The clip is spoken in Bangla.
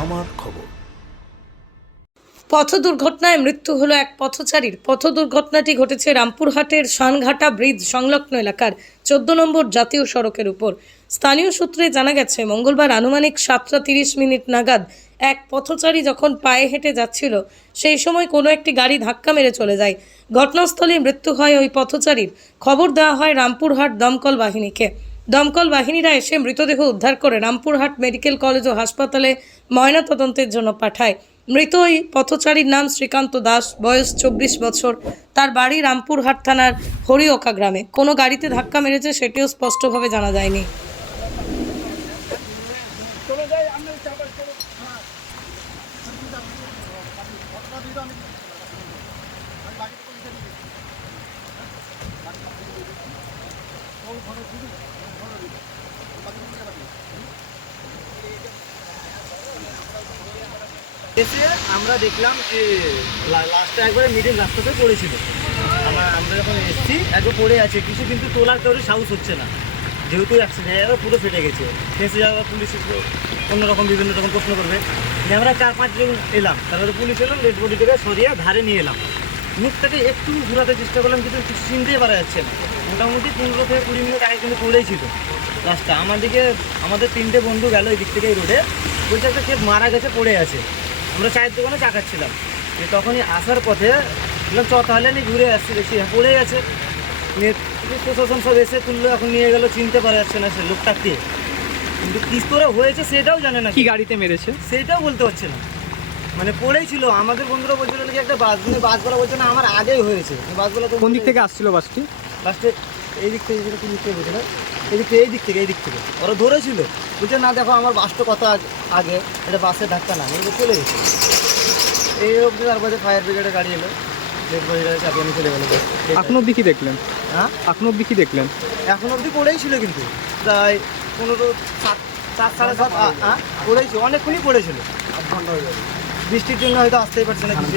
আমার খবর। পথ দুর্ঘটনায় মৃত্যু হলো এক পথচারীর। পথ দুর্ঘটনাটি ঘটেছে রামপুরহাটের শানঘাটা ব্রিজ সংলগ্ন এলাকার চোদ্দ নম্বর জাতীয় সড়কের উপর। স্থানীয় সূত্রে জানা গেছে, মঙ্গলবার আনুমানিক সাতটা তিরিশ মিনিট নাগাদ এক পথচারী যখন পায়ে হেঁটে যাচ্ছিল, সেই সময় কোনো একটি গাড়ি ধাক্কা মেরে চলে যায়। ঘটনাস্থলে মৃত্যু হয় ওই পথচারীর। খবর দেওয়া হয় রামপুরহাট দমকল বাহিনীকে। দমকল বাহিনীরা এসে মৃতদেহ উদ্ধার করে রামপুরহাট মেডিকেল কলেজ ও হাসপাতালে ময়নাতদন্তের জন্য পাঠায়। মৃত ওই পথচারীর নাম শ্রীকান্ত দাস, বয়স চব্বিশ বছর। তার বাড়ি রামপুরহাট থানার হরিওকা গ্রামে। কোনো গাড়িতে ধাক্কা মেরেছে সেটিও স্পষ্টভাবে জানা যায়নি। এসে আমরা দেখলাম যে লাস্টে একবারে মিডিল রাস্তাতে পড়েছিল। আমরা যখন এসেছি, একবার পড়ে আছে। কিছু কিন্তু তোলার কারোর সাহস হচ্ছে না। যেহেতু অ্যাক্সিডেন্ট পুরো ফেটে গেছে। ফেঁসে যাওয়া পুলিশ অন্যরকম বিভিন্ন রকম প্রশ্ন করবে। আমরা চার পাঁচজন এলাম। তারপরে পুলিশ এলাম ডেড বডিটাকে সরিয়ে ধারে নিয়ে এলাম। মুখটাকে একটু ঘোরাতে চেষ্টা করলাম, কিন্তু চিনতেই পারা যাচ্ছে না। মোটামুটি পনেরো থেকে কুড়ি মিনিট আগে কিন্তু পড়েই ছিল। রাস্তা। আমাদেরকে আমাদের তিনটে বন্ধু গেল এই দিক থেকে এই রোডে। বলছে একটা কে মারা গেছে পড়ে আছে। আমরা চায়ের দোকানে চাকাচ্ছিলাম যে তখনই আসার পথে বললাম চ তাহলে নিয়ে ঘুরে আসছি দেখছি হ্যাঁ, পড়ে গেছে। নিয়ে প্রশাসন সব এসে তুললো এখন নিয়ে গেল চিনতে পারা যাচ্ছে না সে লোকটা কে কিন্তু কি করে হয়েছে সেটাও জানে না কি গাড়িতে মেরেছে? সেটাও বলতে পারছে না। মানে পড়েই ছিল। আমাদের বন্ধুরা বলছিল নাকি একটা বাস মানে বাসগুলো বলছে না আমার আগেই হয়েছে। বাসগুলো কোন দিক থেকে আসছিল বাসটি? লাস্টে এই দিক থেকে যেটা দিক থেকে বলছে না? এই দিক থেকে এই দিক থেকে এই দিক থেকে। ওরা ধরেছিল বলছে না দেখো আমার বাসটা কত আগে এটা বাসের ধাক্কা না। বলছি, চলে গেছে। এই অবধি তারপরে ফায়ার ব্রিগেডের গাড়ি এলো। এখন অব্দি কি দেখলেন? হ্যাঁ? এখন অব্দি কি দেখলেন? এখন অবধি পড়েই ছিল কিন্তু। প্রায় পনেরো সাত সাত সাড়ে সাত পড়েই ছিল অনেকক্ষণই পড়েছিল। হয়ে বৃষ্টির জন্য হয়তো আসতেই পারছে না কিছু।